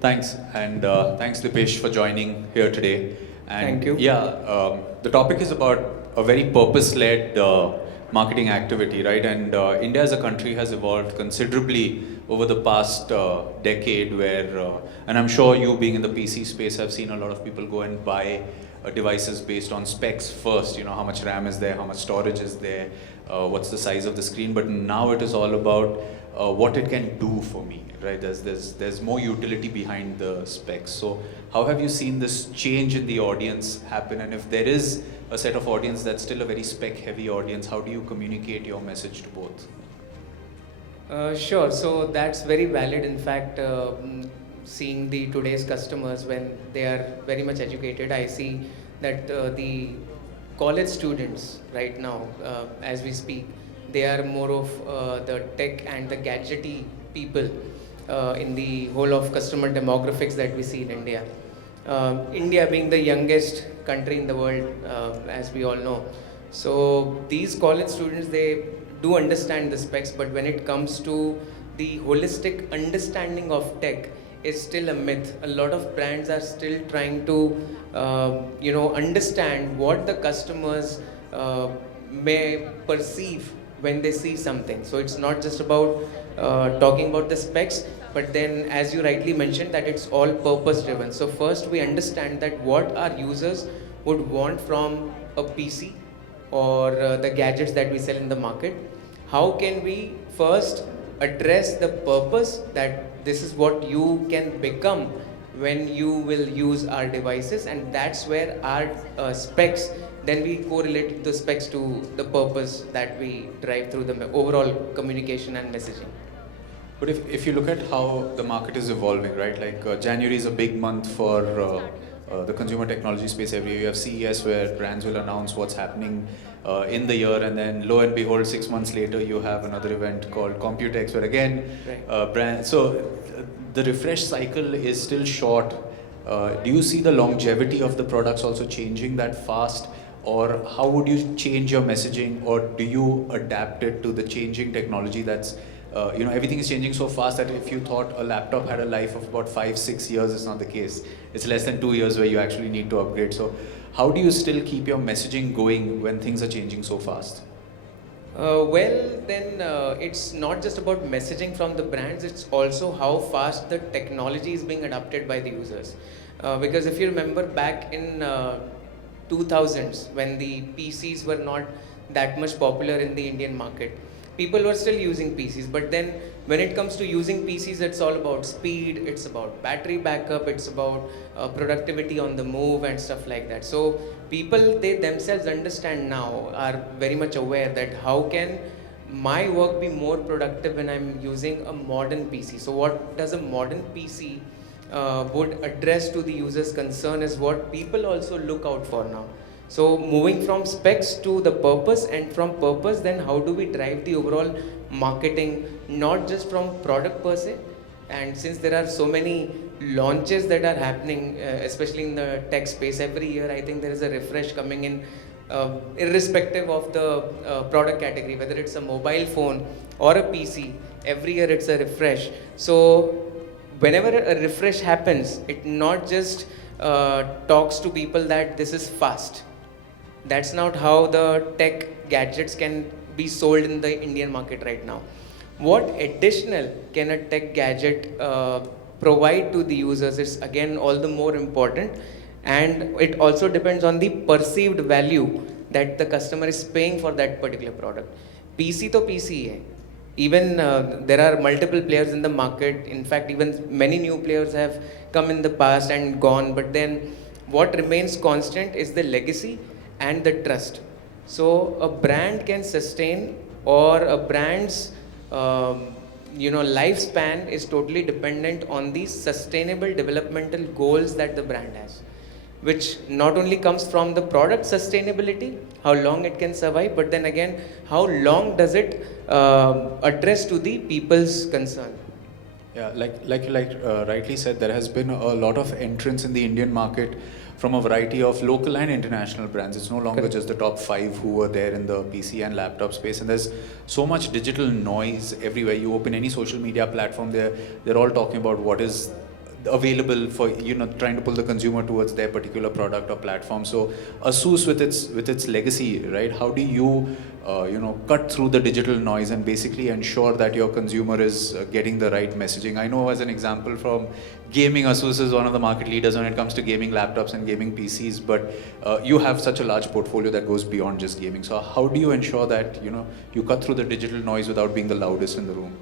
Thanks, and thanks Deepesh for joining here today. Thank And you. yeah, the topic is about a very purpose-led marketing activity, right? And India as a country has evolved considerably over the past decade, and I'm sure you being in the PC space have seen a lot of people go and buy devices based on specs first. You know, how much RAM is there, how much storage is there, what's the size of the screen. But now it is all about what it can do for me, right? There's more utility behind the specs. So how have you seen this change in the audience happen? And if there is a set of audience that's still a very spec heavy audience, how do you communicate your message to both? Sure. So that's very valid. In fact, seeing the today's customers when they are very much educated, I see that the college students right now, as we speak, they are more of the tech and the gadgety people in the whole of customer demographics that we see in India. India being the youngest country in the world, as we all know. So these college students, they do understand the specs, but when it comes to the holistic understanding of tech, is still a myth. A lot of brands are still trying to, understand what the customers may perceive when they see something. So it's not just about talking about the specs, but then as you rightly mentioned that it's all purpose driven. So first we understand that what our users would want from a PC or the gadgets that we sell in the market. How can we first address the purpose that this is what you can become when you will use our devices, and that's where our specs, then we correlate the specs to the purpose that we drive through the overall communication and messaging. But if you look at how the market is evolving, right? Like January is a big month for the consumer technology space every year. You have CES where brands will announce what's happening in the year, and then lo and behold, 6 months later, you have another event called Computex where again, Right. the refresh cycle is still short. Do you see the longevity of the products also changing that fast? Or how would you change your messaging, or do you adapt it to the changing technology that's everything is changing so fast that if you thought a laptop had a life of about 5-6 years, it's not the case. It's less than 2 years where you actually need to upgrade. So how do you still keep your messaging going when things are changing so fast? It's not just about messaging from the brands, it's also how fast the technology is being adopted by the users. Because if you remember back in 2000s, when the PCs were not that much popular in the Indian market, people were still using PCs. But then when it comes to using PCs, it's all about speed, it's about battery backup, it's about productivity on the move and stuff like that. So people, they themselves understand now, are very much aware that how can my work be more productive when I'm using a modern PC. So what does a modern PC would address to the user's concern is what people also look out for now. So moving from specs to the purpose, and from purpose, then how do we drive the overall marketing, not just from product per se. And since there are so many launches that are happening, especially in the tech space, every year I think there is a refresh coming in, irrespective of the product category, whether it's a mobile phone or a PC, every year it's a refresh. So whenever a refresh happens, it not just talks to people that this is fast. That's not how the tech gadgets can be sold in the Indian market right now. What additional can a tech gadget provide to the users is again all the more important, and it also depends on the perceived value that the customer is paying for that particular product. PC to PC hai. Even there are multiple players in the market. In fact, even many new players have come in the past and gone. But then what remains constant is the legacy and the trust. So a brand can sustain, or a brand's lifespan is totally dependent on the sustainable developmental goals that the brand has, which not only comes from the product sustainability, how long it can survive, but then again, how long does it address to the people's concern. Yeah, like rightly said, there has been a lot of entrance in the Indian market from a variety of local and international brands. It's no longer Correct. just the top five who were there in the PC and laptop space. And there's so much digital noise everywhere. You open any social media platform, they're all talking about what is available for trying to pull the consumer towards their particular product or platform. So ASUS with its legacy, right? How do you cut through the digital noise and basically ensure that your consumer is getting the right messaging? I know, as an example, from gaming, ASUS is one of the market leaders when it comes to gaming laptops and gaming PCs, but you have such a large portfolio that goes beyond just gaming. So how do you ensure that you cut through the digital noise without being the loudest in the room?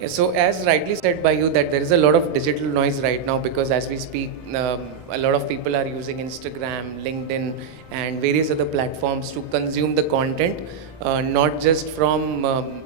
Yeah, so as rightly said by you, that there is a lot of digital noise right now, because as we speak, a lot of people are using Instagram, LinkedIn, and various other platforms to consume the content, not just from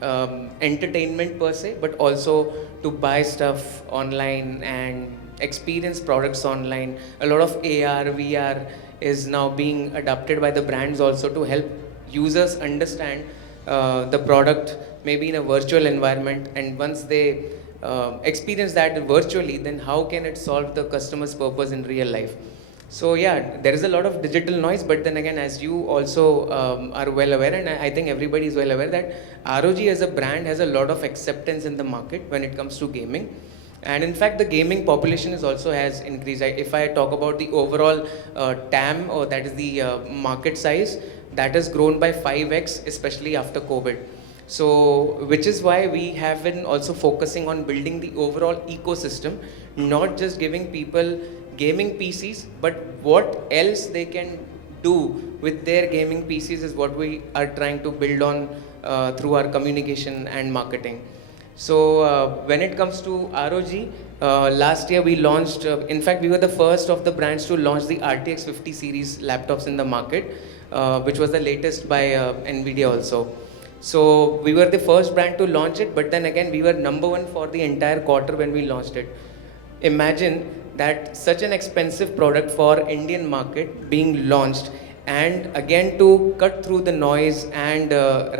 entertainment per se, but also to buy stuff online and experience products online. A lot of AR, VR is now being adopted by the brands also to help users understand the product maybe in a virtual environment, and once they experience that virtually, then how can it solve the customer's purpose in real life? So yeah, there is a lot of digital noise, but then again, as you also are well aware, and I think everybody is well aware, that ROG as a brand has a lot of acceptance in the market when it comes to gaming. And in fact, the gaming population is also has increased. If I talk about the overall TAM, or that is the market size, that has grown by 5x, especially after COVID. So, which is why we have been also focusing on building the overall ecosystem, not just giving people gaming PCs, but what else they can do with their gaming PCs is what we are trying to build on through our communication and marketing. So when it comes to ROG, last year we launched, in fact we were the first of the brands to launch the RTX 50 series laptops in the market, which was the latest by NVIDIA also. So we were the first brand to launch it, but then again we were number one for the entire quarter when we launched it. Imagine that such an expensive product for Indian market being launched, and again to cut through the noise and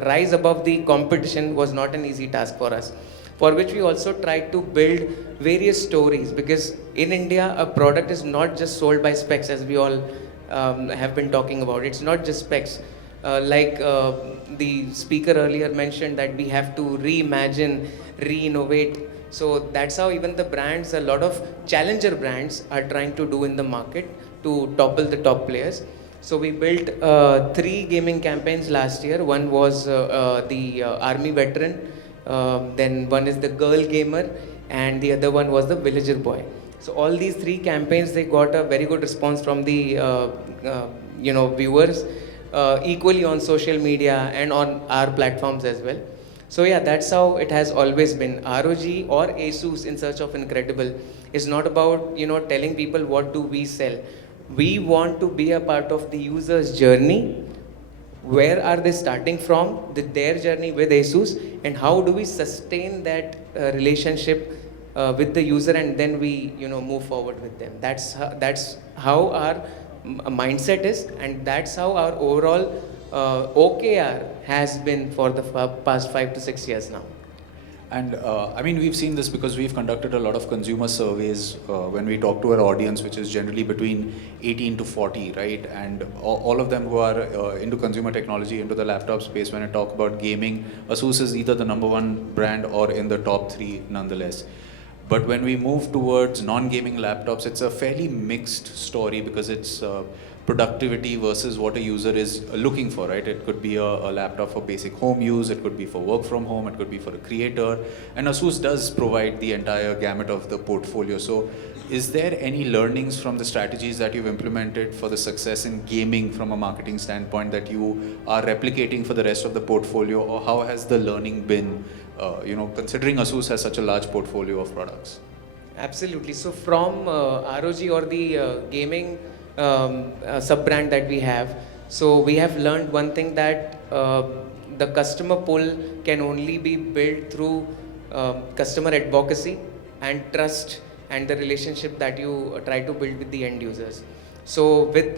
rise above the competition was not an easy task for us, for which we also tried to build various stories, because in India a product is not just sold by specs, as we all have been talking about. It's not just specs. Like the speaker earlier mentioned, that we have to reimagine, re-innovate. So that's how even the brands, a lot of challenger brands are trying to do in the market to topple the top players. So we built 3 gaming campaigns last year. One was the army veteran, then one is the girl gamer, and the other one was the villager boy. So all these 3 campaigns, they got a very good response from the viewers, equally on social media and on our platforms as well. So yeah, that's how it has always been. ROG or ASUS in Search of Incredible is not about telling people what do we sell. We want to be a part of the user's journey. Where are they starting from, their journey with ASUS, and how do we sustain that relationship with the user, and then we move forward with them. That's how our mindset is, and that's how our overall OKR has been for the past 5 to 6 years now. And I mean, we've seen this because we've conducted a lot of consumer surveys when we talk to our audience, which is generally between 18 to 40, right? And all of them who are into consumer technology, into the laptop space, when I talk about gaming, ASUS is either the #1 brand or in the top 3 nonetheless. But when we move towards non-gaming laptops, it's a fairly mixed story, because it's productivity versus what a user is looking for, right? It could be a laptop for basic home use, it could be for work from home, it could be for a creator, and ASUS does provide the entire gamut of the portfolio. So is there any learnings from the strategies that you've implemented for the success in gaming from a marketing standpoint that you are replicating for the rest of the portfolio, or how has the learning been, considering ASUS has such a large portfolio of products? Absolutely. So from ROG or the gaming sub-brand that we have, so we have learned one thing, that the customer pull can only be built through customer advocacy and trust, and the relationship that you try to build with the end users. So with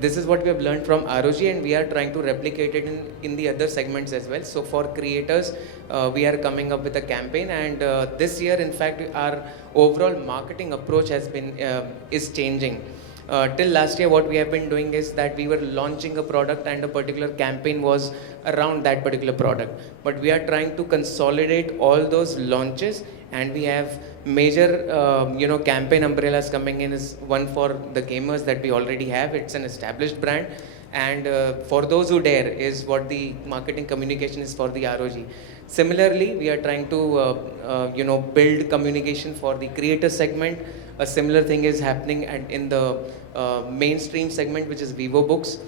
this is what we have learned from ROG, and we are trying to replicate it in the other segments as well. So for creators, we are coming up with a campaign, and this year, in fact, our overall marketing approach has been is changing. Till last year, what we have been doing is that we were launching a product, and a particular campaign was around that particular product. But we are trying to consolidate all those launches, and we have major campaign umbrellas coming in is one for the gamers that we already have. It's an established brand, and for those who dare is what the marketing communication is for the ROG. Similarly, we are trying to build communication for the creator segment. A similar thing is happening in the mainstream segment, which is Vivo Books,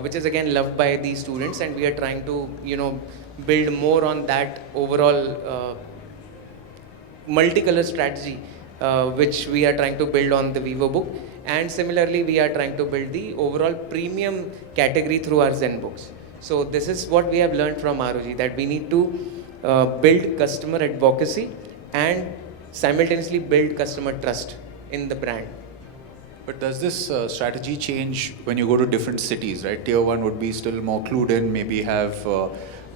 which is again loved by the students, and we are trying to build more on that overall multicolor strategy, which we are trying to build on the Vivo Book. And similarly, we are trying to build the overall premium category through our Zen books. So this is what we have learned from ROG, that we need to build customer advocacy and simultaneously build customer trust in the brand. But does this strategy change when you go to different cities, right? Tier 1 would be still more clued in, maybe have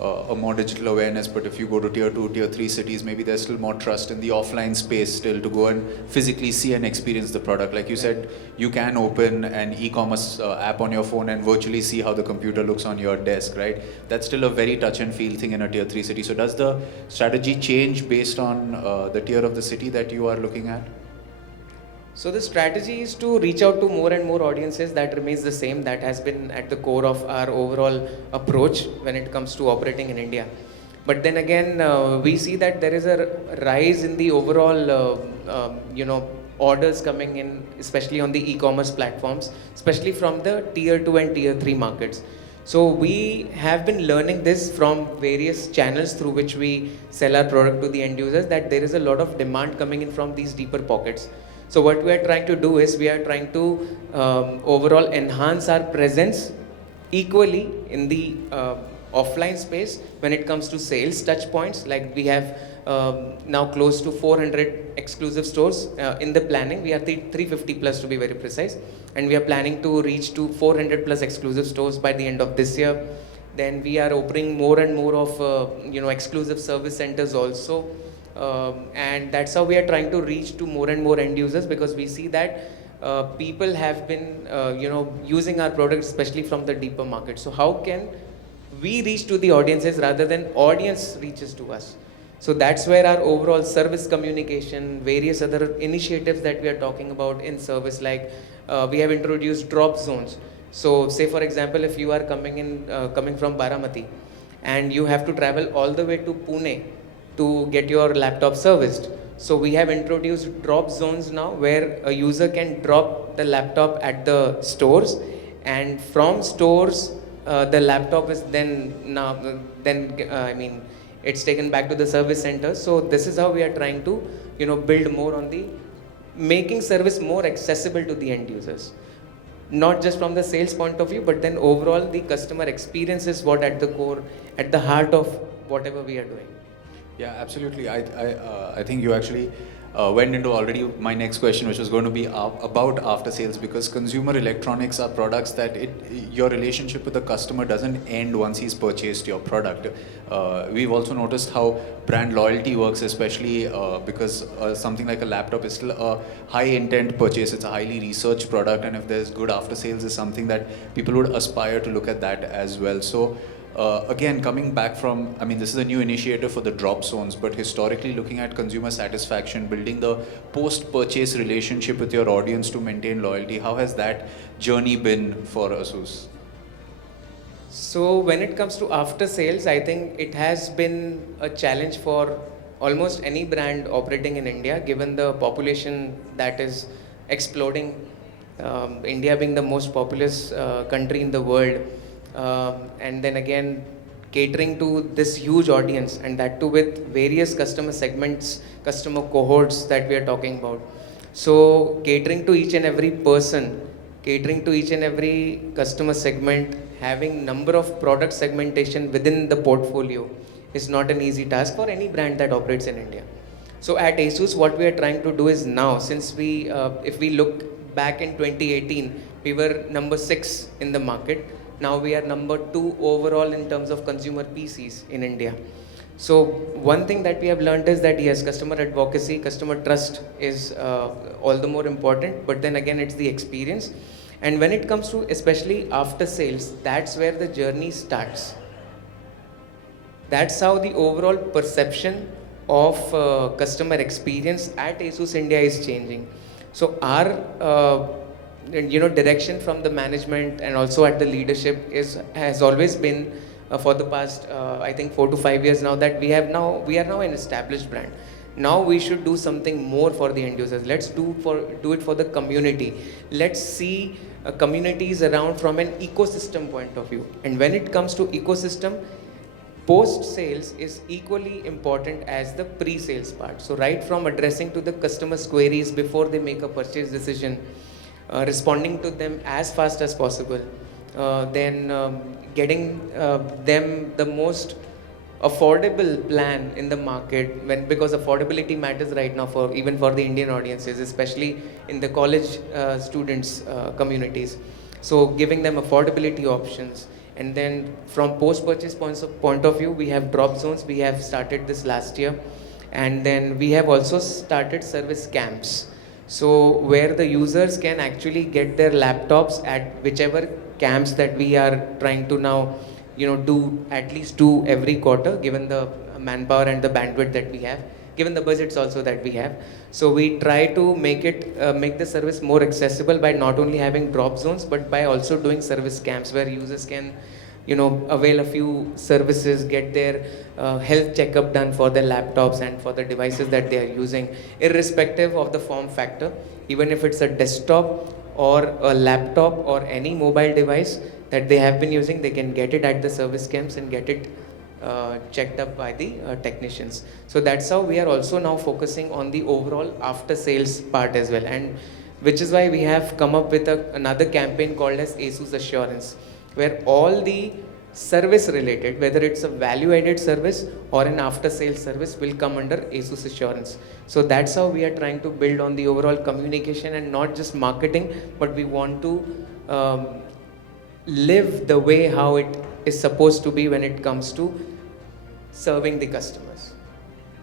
a more digital awareness, but if you go to tier 2, tier 3 cities, maybe there's still more trust in the offline space still to go and physically see and experience the product. Like you said, you can open an e-commerce app on your phone and virtually see how the computer looks on your desk, right? That's still a very touch and feel thing in a tier 3 city. So does the strategy change based on the tier of the city that you are looking at? So the strategy is to reach out to more and more audiences. That remains the same. That has been at the core of our overall approach when it comes to operating in India. But then again, we see that there is a rise in the overall, orders coming in, especially on the e-commerce platforms, especially from the tier 2 and tier 3 markets. So we have been learning this from various channels through which we sell our product to the end users, that there is a lot of demand coming in from these deeper pockets. So what we are trying to do is we are trying to overall enhance our presence equally in the offline space when it comes to sales touch points. Like we have now close to 400 exclusive stores in the planning. We are 350 plus to be very precise, and we are planning to reach to 400 plus exclusive stores by the end of this year. Then we are opening more and more of exclusive service centers also. And that's how we are trying to reach to more and more end users, because we see that people have been using our products, especially from the deeper market. So how can we reach to the audiences rather than audience reaches to us? So that's where our overall service communication, various other initiatives that we are talking about in service, like we have introduced drop zones. So say for example, if you are coming from Baramati and you have to travel all the way to Pune to get your laptop serviced. So we have introduced drop zones now, where a user can drop the laptop at the stores, and from stores the laptop is it's taken back to the service center. So this is how we are trying to build more on the making service more accessible to the end users, not just from the sales point of view, but then overall the customer experience is what at the core, at the heart of whatever we are doing. Yeah, absolutely. I think you actually went into already my next question, which was going to be about after sales, because consumer electronics are products that your relationship with the customer doesn't end once he's purchased your product. We've also noticed how brand loyalty works, especially because something like a laptop is still a high intent purchase. It's a highly researched product, and if there's good after sales is something that people would aspire to look at that as well. So again, coming back from, this is a new initiative for the drop zones, but historically looking at consumer satisfaction, building the post-purchase relationship with your audience to maintain loyalty, how has that journey been for ASUS? So when it comes to after sales, I think it has been a challenge for almost any brand operating in India, given the population that is exploding, India being the most populous country in the world. And then again, catering to this huge audience, and that too with various customer segments, customer cohorts that we are talking about. So catering to each and every person, catering to each and every customer segment, having number of product segmentation within the portfolio is not an easy task for any brand that operates in India. So at ASUS, what we are trying to do is now, since we, if we look back in 2018, we were number 6 in the market. Now we are number 2 overall in terms of consumer PCs in India. So one thing that we have learned is that yes, customer advocacy, customer trust is all the more important, but then again it's the experience. And when it comes to especially after sales, that's where the journey starts. That's how the overall perception of customer experience at ASUS India is changing. So our direction from the management and also at the leadership has always been for the past I think 4 to 5 years now, that we are now an established brand. Now we should do something more for the end users. Let's do it for the community. Let's see communities around from an ecosystem point of view. And when it comes to ecosystem, post sales is equally important as the pre sales part. So right from addressing to the customers queries before they make a purchase decision, responding to them as fast as possible, then getting them the most affordable plan in the market, because affordability matters right now for even for the Indian audiences, especially in the college students communities. So giving them affordability options. And then from post purchase point of view, we have drop zones. We have started this last year, and then we have also started service camps, so where the users can actually get their laptops at whichever camps that we are trying to now do at least 2 every quarter, given the manpower and the bandwidth that we have, given the budgets also that we have. So we try to make the service more accessible by not only having drop zones, but by also doing service camps where users can avail a few services, get their health checkup done for their laptops and for the devices that they are using, irrespective of the form factor. Even if it's a desktop or a laptop or any mobile device that they have been using, they can get it at the service camps and get it checked up by the technicians. So that's how we are also now focusing on the overall after sales part as well, and which is why we have come up with another campaign called as ASUS Assurance, where all the service related, whether it's a value added service or an after sales service, will come under ASUS Assurance. So that's how we are trying to build on the overall communication and not just marketing, but we want to live the way how it is supposed to be when it comes to serving the customers.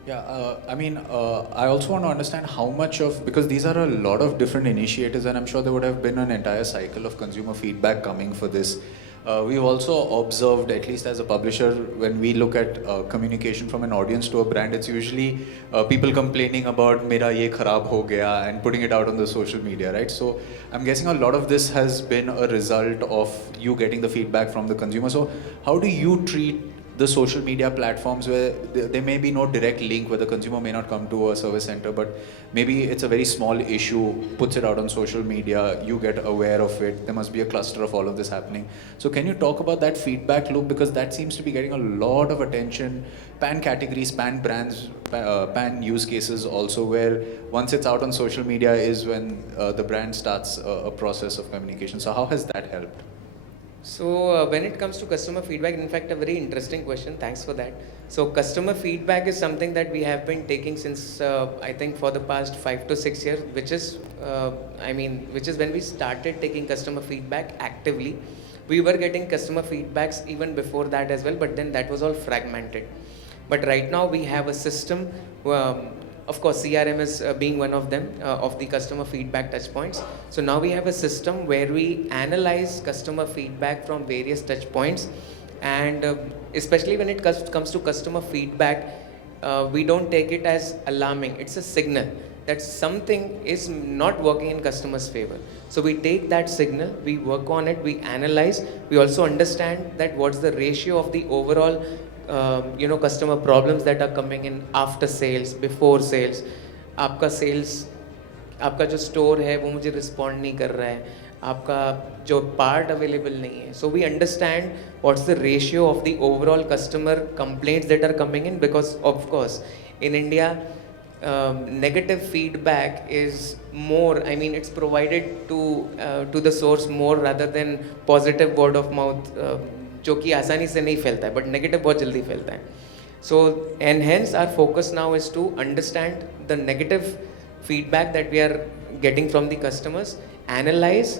Yeah, I also want to understand how much of, because these are a lot of different initiatives, and I'm sure there would have been an entire cycle of consumer feedback coming for this. We've also observed, at least as a publisher, when we look at communication from an audience to a brand, it's usually people complaining about "mera ye kharab ho gaya" and putting it out on the social media, right? So I'm guessing a lot of this has been a result of you getting the feedback from the consumer. So how do you treat the social media platforms where there may be no direct link, where the consumer may not come to a service center, but maybe it's a very small issue, puts it out on social media, you get aware of it, there must be a cluster of all of this happening. So can you talk about that feedback loop, because that seems to be getting a lot of attention, pan categories, pan brands, pan use cases also, where once it's out on social media is when the brand starts a process of communication. So how has that helped? So when it comes to customer feedback, in fact, a very interesting question. Thanks for that. So customer feedback is something that we have been taking since I think for the past 5 to 6 years, which is when we started taking customer feedback actively. We were getting customer feedbacks even before that as well, but then that was all fragmented. But right now we have a system. Of course, CRM is being one of them, of the customer feedback touchpoints. So now we have a system where we analyze customer feedback from various touchpoints, and especially when it comes to customer feedback, we don't take it as alarming. It's a signal that something is not working in customers' favor. So we take that signal, we work on it, we analyze, we also understand that what's the ratio of the overall customer problems that are coming in after sales, before sales. आपका जो store है वो मुझे respond नहीं कर रहा है, आपका जो पार्ट अवेलेबल नहीं है. So we understand what's the ratio of the overall customer complaints that are coming in, because of course in India negative feedback is more, it's provided to the source more rather than positive word of mouth, जो कि आसानी से नहीं फैलता है, but negative बहुत जल्दी फैलता है. So and hence our focus now is to understand the negative feedback that we are getting from the customers, analyse,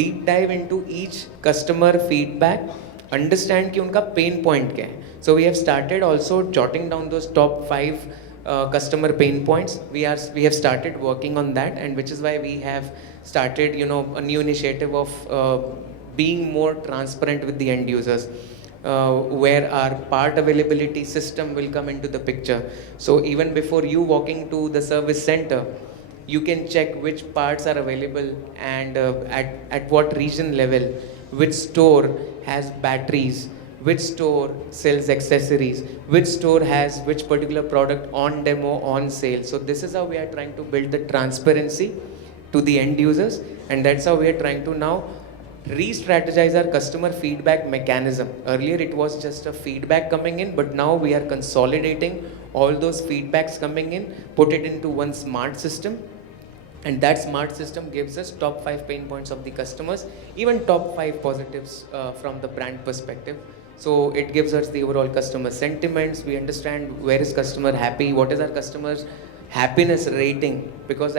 deep dive into each customer feedback, understand कि उनका पेन पॉइंट क्या है. So we have started also jotting down those top 5 customer pain points. We have started working on that, and which is why we have started a new initiative of being more transparent with the end users. where our part availability system will come into the picture. So even before you walking to the service center, you can check which parts are available and at what region level, which store has batteries, which store sells accessories, which store has which particular product on demo, on sale. So this is how we are trying to build the transparency to the end users, and that's how we are trying to now re-strategize our customer feedback mechanism. Earlier it was just a feedback coming in, but now we are consolidating all those feedbacks coming in, put it into one smart system, and that smart system gives us top 5 pain points of the customers, even top 5 positives from the brand perspective. So it gives us the overall customer sentiments. We understand where is customer happy, what is our customers happiness rating, because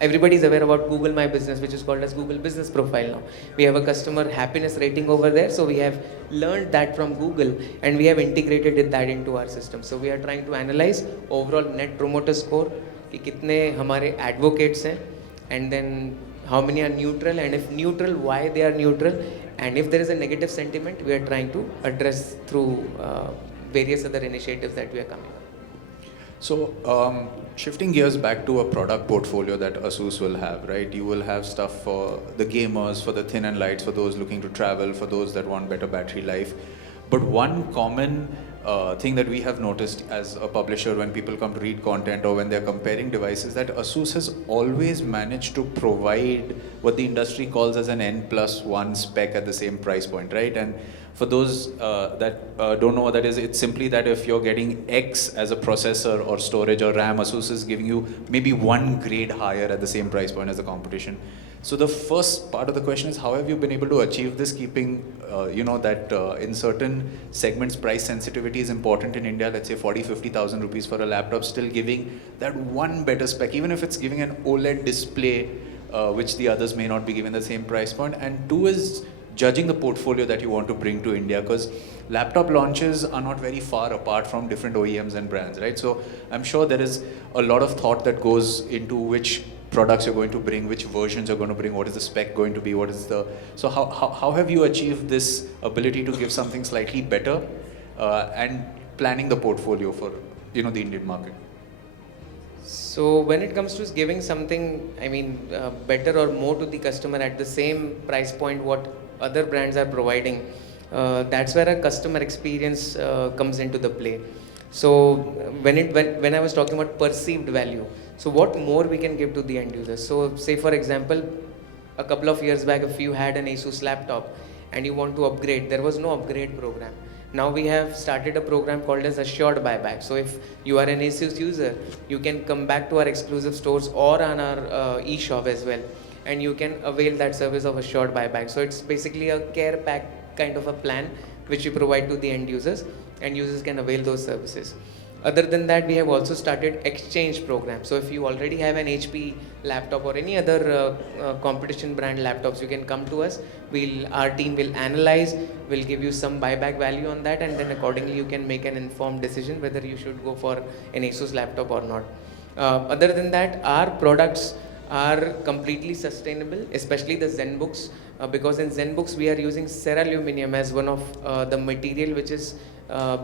everybody is aware about Google My Business, which is called as Google Business Profile now. We have a customer happiness rating over there, so we have learned that from Google and we have integrated that into our system. So we are trying to analyze overall net promoter score, कि कितने हमारे advocates हैं, and then how many are neutral, and if neutral, why they are neutral, and if there is a negative sentiment, we are trying to address through various other initiatives that we are coming. So, shifting gears back to a product portfolio that ASUS will have, right? You will have stuff for the gamers, for the thin and lights, for those looking to travel, for those that want better battery life. But one common thing that we have noticed as a publisher when people come to read content or when they're comparing devices, that ASUS has always managed to provide what the industry calls as an N+1 spec at the same price point, right? And for those that don't know what that is, it's simply that if you're getting X as a processor or storage or RAM, ASUS is giving you maybe one grade higher at the same price point as the competition. So the first part of the question is, how have you been able to achieve this, keeping, that in certain segments price sensitivity is important in India, let's say 40,000-50,000 rupees for a laptop, still giving that one better spec, even if it's giving an OLED display, which the others may not be given the same price point. And two is judging the portfolio that you want to bring to India, because laptop launches are not very far apart from different OEMs and brands, right? So I'm sure there is a lot of thought that goes into which products you're going to bring, which versions you're going to bring, what is the spec going to be, what is the... So how have you achieved this ability to give something slightly better and planning the portfolio for, the Indian market? So when it comes to giving something, better or more to the customer at the same price point what other brands are providing, that's where a customer experience comes into the play. So when I was talking about perceived value, so what more we can give to the end user. So say for example, a couple of years back, if you had an ASUS laptop and you want to upgrade, there was no upgrade program. Now we have started a program called as Assured Buyback. So if you are an ASUS user, you can come back to our exclusive stores or on our e-shop as well, and you can avail that service of Assured Buyback. So it's basically a care pack kind of a plan which we provide to the end users, and users can avail those services. Other than that, we have also started exchange program. So if you already have an HP laptop or any other competition brand laptops, you can come to us. Our team will analyze, will give you some buyback value on that, and then accordingly you can make an informed decision whether you should go for an ASUS laptop or not. Other than that, our products are completely sustainable, especially the ZenBooks, because in ZenBooks we are using Ceraluminium as one of the material which is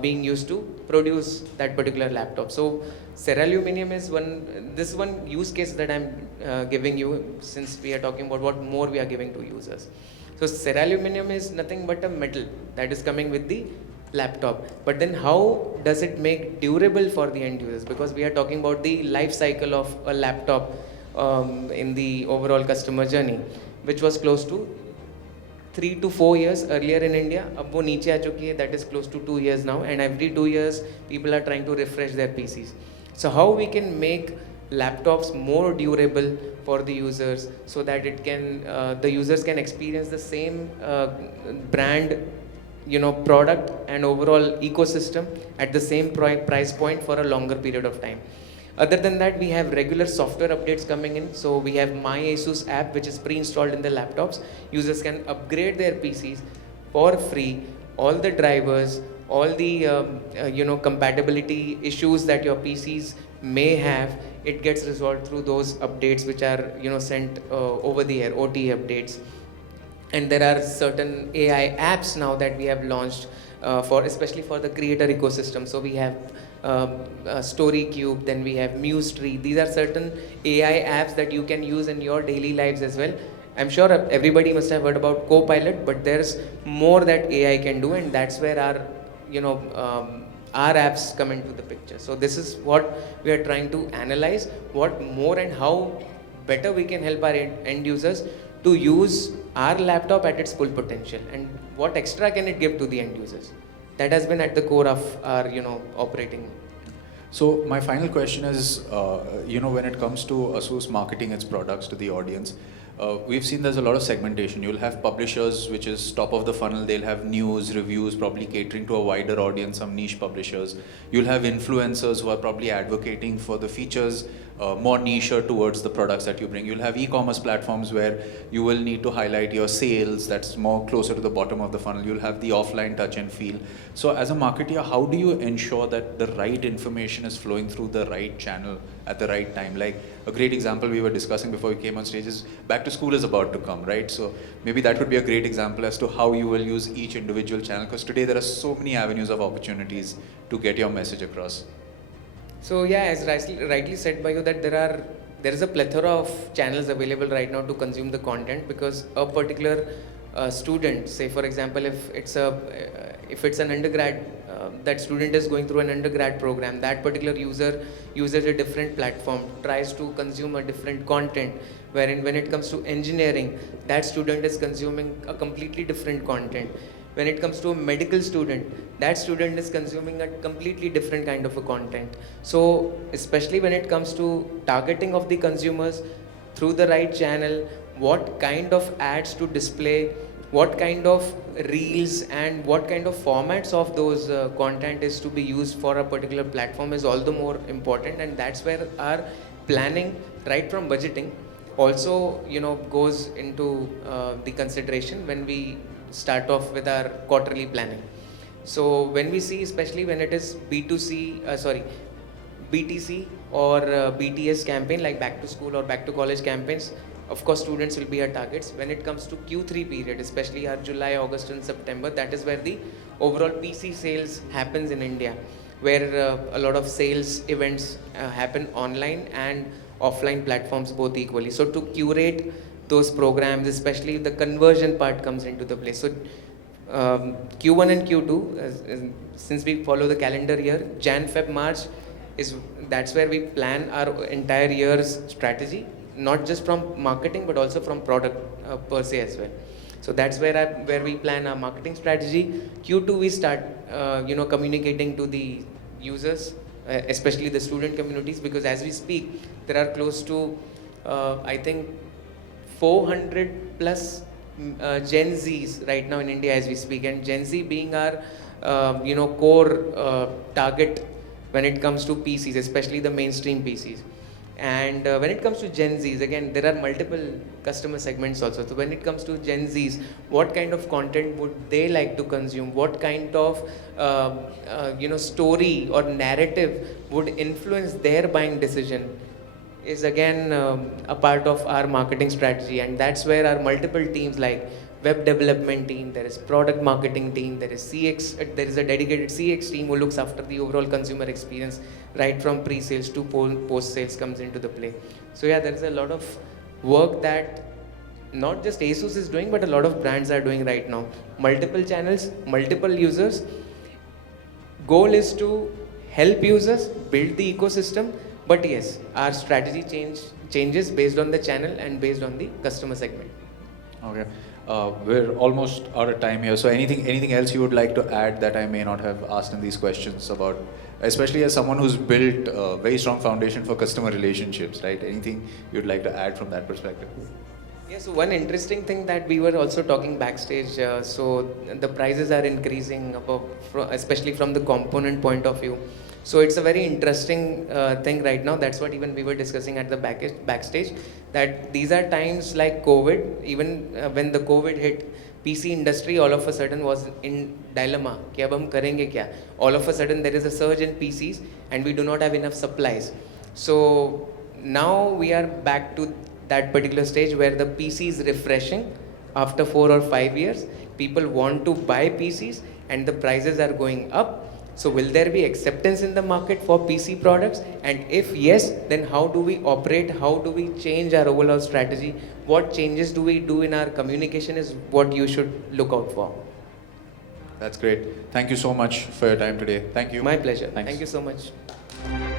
being used to produce that particular laptop. So Ceraluminium is this one use case that I'm giving you, since we are talking about what more we are giving to users. So Ceraluminium is nothing but a metal that is coming with the laptop, but then how does it make durable for the end users? Because we are talking about the life cycle of a laptop in the overall customer journey, which was close to 3 to 4 years earlier in India. अब वो नीचे आ चुकी है, that is close to 2 years now, and every 2 years people are trying to refresh their PCs. So how we can make laptops more durable for the users, so that the users can experience the same brand, product and overall ecosystem at the same price point for a longer period of time. Other than that, we have regular software updates coming in. So we have My ASUS app, which is pre-installed in the laptops. Users can upgrade their PCs for free. All the drivers, all the compatibility issues that your PCs may have, it gets resolved through those updates which are sent over the air, OTA updates. And there are certain AI apps now that we have launched for especially for the creator ecosystem. So we have Story Cube, then we have Muse Tree. These are certain AI apps that you can use in your daily lives as well. I'm sure everybody must have heard about Copilot, but there's more that AI can do, and that's where our our apps come into the picture. So this is what we are trying to analyze: what more and how better we can help our end users to use our laptop at its full potential, and what extra can it give to the end users. That has been at the core of our operating. So my final question is, when it comes to ASUS marketing its products to the audience, we've seen there's a lot of segmentation. You'll have publishers, which is top of the funnel. They'll have news, reviews, probably catering to a wider audience, some niche publishers. You'll have influencers who are probably advocating for the features, more niche towards the products that you bring. You'll have e-commerce platforms where you will need to highlight your sales. That's more closer to the bottom of the funnel. You'll have the offline touch and feel. So as a marketer, how do you ensure that the right information is flowing through the right channel at the right time? Like a great example we were discussing before we came on stage is back to school is about to come, right? So maybe that would be a great example as to how you will use each individual channel, because today there are so many avenues of opportunities to get your message across. So yeah, as rightly said by you, that there is a plethora of channels available right now to consume the content, because a particular student, say for example, if it's an undergrad, that student is going through an undergrad program, that particular user uses a different platform, tries to consume a different content, wherein when it comes to engineering, that student is consuming a completely different content. When it comes to a medical student, that student is consuming a completely different kind of a content. So especially when it comes to targeting of the consumers through the right channel, what kind of ads to display, what kind of reels and what kind of formats of those content is to be used for a particular platform is all the more important. And that's where our planning, right from budgeting, also goes into the consideration when we start off with our quarterly planning. So when we see, especially when it is BTC or BTS campaign, like back to school or back to college campaigns, of course students will be our targets. When it comes to Q3 period, especially our July, August and September, that is where the overall PC sales happens in India, where a lot of sales events happen online and offline platforms both equally. So to curate those programs, especially the conversion part comes into the play. So Q1 and Q2, since we follow the calendar year, Jan, Feb, March, that's where we plan our entire year's strategy, not just from marketing but also from product per se as well. So that's where we plan our marketing strategy. Q2 we start communicating to the users, especially the student communities, because as we speak there are close to I think 400 plus Gen Zs right now in India as we speak, and Gen Z being our core target when it comes to PCs, especially the mainstream PCs. And when it comes to Gen Zs, again, there are multiple customer segments also. So when it comes to Gen Zs, what kind of content would they like to consume? What kind of story or narrative would influence their buying decision is again a part of our marketing strategy. And that's where our multiple teams like web development team, there is product marketing team, there is CX, there is a dedicated CX team who looks after the overall consumer experience, right from pre-sales to post-sales comes into the play. So yeah, there is a lot of work that not just ASUS is doing, but a lot of brands are doing right now. Multiple channels, multiple users. Goal is to help users build the ecosystem, but yes, our strategy changes based on the channel and based on the customer segment. Okay. We're almost out of time here. So anything else you would like to add that I may not have asked in these questions about, especially as someone who's built a very strong foundation for customer relationships, right? Anything you'd like to add from that perspective? Yeah, so one interesting thing that we were also talking backstage, so the prices are increasing, especially from the component point of view. So it's a very interesting thing right now. That's what even we were discussing at the backstage, that these are times like COVID. Even when the COVID hit, PC industry all of a sudden was in dilemma. कि अब हम करेंगे क्या? All of a sudden there is a surge in PCs and we do not have enough supplies. So now we are back to that particular stage where the PC is refreshing after 4 or 5 years, people want to buy PCs and the prices are going up. So will there be acceptance in the market for PC products? And if yes, then how do we operate? How do we change our overall strategy? What changes do we do in our communication is what you should look out for. That's great. Thank you so much for your time today. Thank you. My pleasure. Thanks. Thank you so much.